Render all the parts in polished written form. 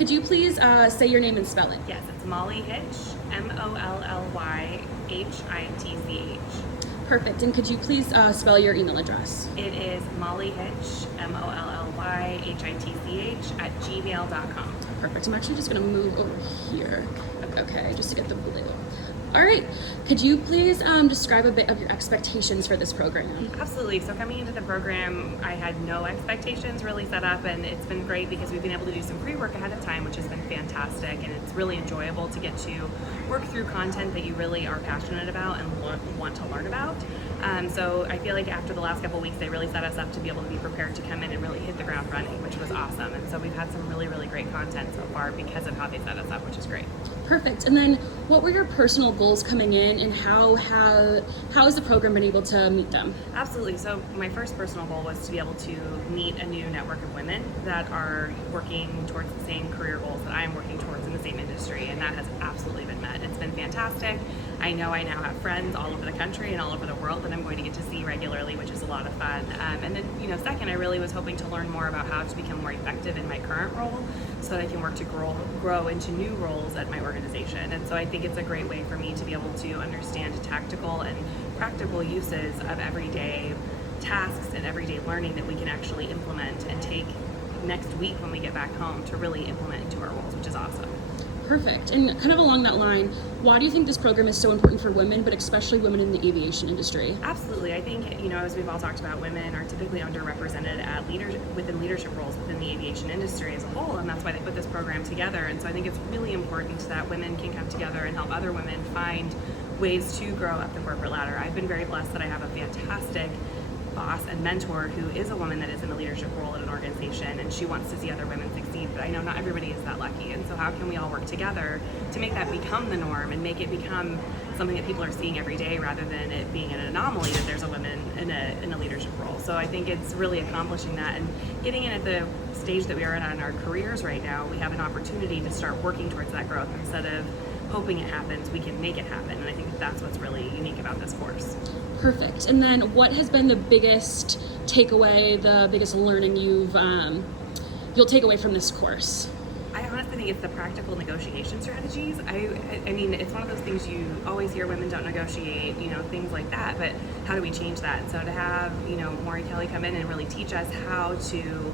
Could you please say your name and spell it? Yes, it's Molly Hitch, MollyHitch. Perfect. And could you please spell your email address? It is Molly Hitch, MollyHitch @gmail.com. Perfect. I'm actually just going to move over here. Okay, just to get the blue. All right. Could you please describe a bit of your expectations for this program? Absolutely. So coming into the program, I had no expectations really set up, and it's been great because we've been able to do some pre-work ahead of time, which has been fantastic, and it's really enjoyable to get to work through content that you really are passionate about and want to learn about. So I feel like after the last couple of weeks, they really set us up to be able to be prepared to come in and really hit the ground running, which was awesome. And so we've had some really, really great content so far because of how they set us up, which is great. Perfect. And then what were your personal goals coming in, and how has the program been able to meet them? Absolutely. So my first personal goal was to be able to meet a new network of women that are working towards the same career goals that I am working towards in the same industry, and that has absolutely been met. It's been fantastic. I know I now have friends all over the country and all over the world that I'm going to get to see regularly, which is a lot of fun. And then, second, I really was hoping to learn more about how to become more effective in my current role so that I can work to grow into new roles at my organization. And so I think it's a great way for me to be able to understand tactical and practical uses of everyday tasks and everyday learning that we can actually implement and take next week when we get back home to really implement into our roles, which is awesome. Perfect. And kind of along that line, why do you think this program is so important for women, but especially women in the aviation industry? Absolutely. I think, as we've all talked about, women are typically underrepresented at within leadership roles within the aviation industry as a whole, and that's why they put this program together. And so I think it's really important that women can come together and help other women find ways to grow up the corporate ladder. I've been very blessed that I have a fantastic boss and mentor who is a woman that is in a leadership role at an organization, and she wants to see other women succeed, but I know not everybody is that lucky. And so how can we all work together to make that become the norm and make it become something that people are seeing every day, rather than it being an anomaly that there's a woman in a leadership role? So I think it's really accomplishing that, and getting in at the stage that we are in our careers right now, we have an opportunity to start working towards that growth. Instead of hoping it happens, we can make it happen, and I think that's what's really unique about this course. Perfect. And then what has been the biggest takeaway, the biggest learning you'll take away from this course? I honestly think it's the practical negotiation strategies. I mean, it's one of those things you always hear, women don't negotiate, things like that, but how do we change that? And so to have, Maury Kelly come in and really teach us how to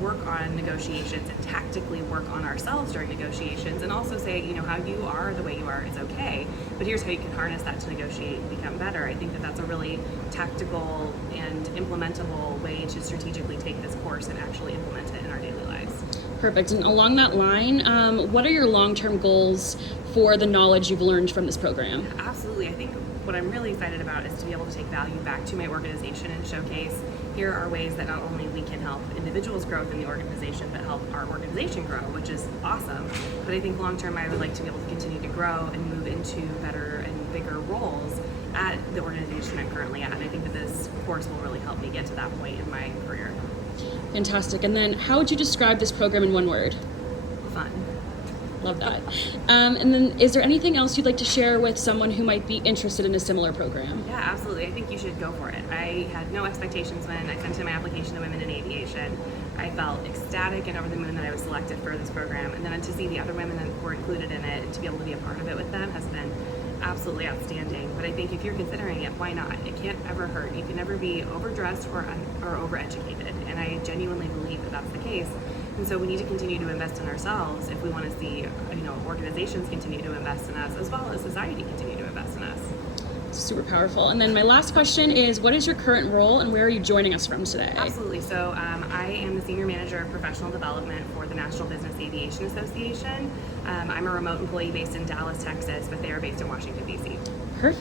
work on negotiations and tactically work on ourselves during negotiations, and also say, how you are the way you are is okay, but here's how you can harness that to negotiate and become better. I think that that's a really tactical and implementable way to strategically take this course and actually implement it in our daily lives. Perfect. And along that line, what are your long-term goals for the knowledge you've learned from this program? Absolutely. I think what I'm really excited about is to be able to take value back to my organization and showcase, here are ways that not only we can help individuals grow within the organization, but help our organization grow, which is awesome. But I think long term, I would like to be able to continue to grow and move into better and bigger roles at the organization I'm currently at. And I think that this course will really help me get to that point in my career. Fantastic. And then how would you describe this program in one word? Fun. Love that. And then is there anything else you'd like to share with someone who might be interested in a similar program? Yeah, absolutely. I think you should go for it. I had no expectations when I sent in my application to Women in Aviation. I felt ecstatic and over the moon that I was selected for this program. And then to see the other women that were included in it and to be able to be a part of it with them has been absolutely outstanding. But I think if you're considering it, why not? It can't ever hurt. You can never be overdressed or overeducated. And I genuinely believe that that's the case. And so we need to continue to invest in ourselves if we want to see, organizations continue to invest in us, as well as society continue to invest in us. Super powerful. And then my last question is, what is your current role and where are you joining us from today? Absolutely. So I am the Senior Manager of Professional Development for the National Business Aviation Association. I'm a remote employee based in Dallas, Texas, but they are based in Washington, D.C. Perfect.